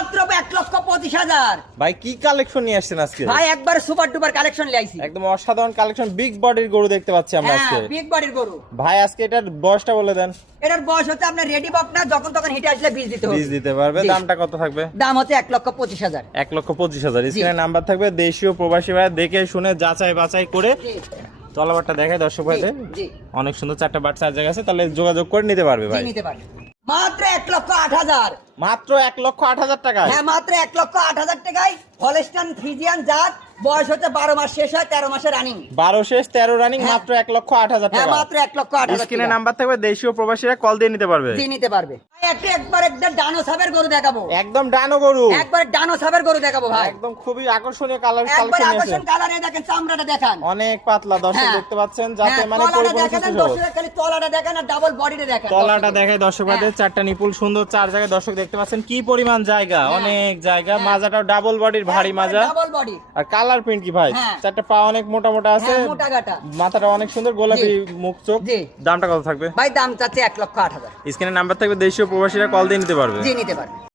মাত্র 1,25,000। ভাই কি কালেকশন নিয়ে আসছেন আজকে? ভাই একবার সুপার ডুপার কালেকশন লাইছি। একদম অসাধারণ কালেকশন, বিগ বডির গরু দেখতে পাচ্ছি আমরা আজকে। হ্যাঁ, বিগ বডির গরু। ভাই আজকে এটার বয়সটা বলে দেন। এটার বয়স হচ্ছে আপনার রেডি বক না, যখন তখন হিটে আসলে বীজ দিতে হবে। বীজ দিতে পারবে। জি। দামটা কত থাকবে? দাম হচ্ছে 1,25,000। 1,25,000। স্ক্রিনে নাম্বার থাকবে, দেশীয় প্রবাসী ভাই দেখে শুনে যাচাই বাছাই করে জি তলাবারটা দেখায় দর্শক ভাইদের। জি অনেক সুন্দর, 4টা বাট চার জায়গা আছে, তাহলে যোগাযোগ করে নিতে পারবে জি, ভাই। নিতে পারে। মাত্র 1,08,000। মাত্র 1,08,000 টাকায়। হ্যাঁ, মাত্র 1,08,000 টাকায় হলস্টাইন ফ্রিজিয়ান জাত। বয়স হচ্ছে 12 মাস, শেষ হয় 13 মাসে রানিং। 12 শেষ 13 রানিং, হ্যাঁ। মাত্র 1,08,000 হ্যাঁ, টাকা। মাত্র 1,08,000 স্ক্রিনে টাকা। নাম্বার থাকবে, দেশীয় প্রবাসীরা কল দিয়ে নিতে পারবে। জি, নিতে পারবে। ভাই, একবার একটা ডানো সাবের গরু দেখাবো। একদম ডানো গরু, একবার ডানো সাবের গরু দেখাবো ভাই। একদম খুবই আকর্ষণীয় কালার একবার কালেকশন নিয়েছে। আকর্ষণ কালারে দেখেন, চামড়াটা দেখান। অনেক পাতলা দর্শক হ্যাঁ। দেখতে পাচ্ছেন, যাতে হ্যাঁ, মানে তলাটা পরিপূর্ণ দেখেন, সুস্থ। দর্শকের খালি তলাটা দেখেন আর ডাবল বডিটা দেখেন। তলাটা দর্শকের। দেখায় দর্শক ভাইদের, 4টা নিপুল সুন্দর, 4 জায়গায় দর্শক দেখতে পাচ্ছেন কি পরিমাণ জায়গা, হ্যাঁ। অনেক জায়গা। হ্যাঁ। মাজাটাও ডাবল বডির, ভারী মাজা। Double body. আর কালার প্রিন্ট কি ভাই? হ্যাঁ। 4টা পা অনেক মোটা মোটা আছে, হ্যাঁ, মোটা গাটা। মাথাটা অনেক সুন্দর, গোলাপি মুখ চোখ। জি। দামটা কত থাকবে? ভাই দাম চাচ্ছে 1,08,000। স্ক্রিনে নাম্বার থাকবে, দেশীয় প্রবাসীরা কল দিয়ে নিতে পারবে। জি, নিতে পারবে।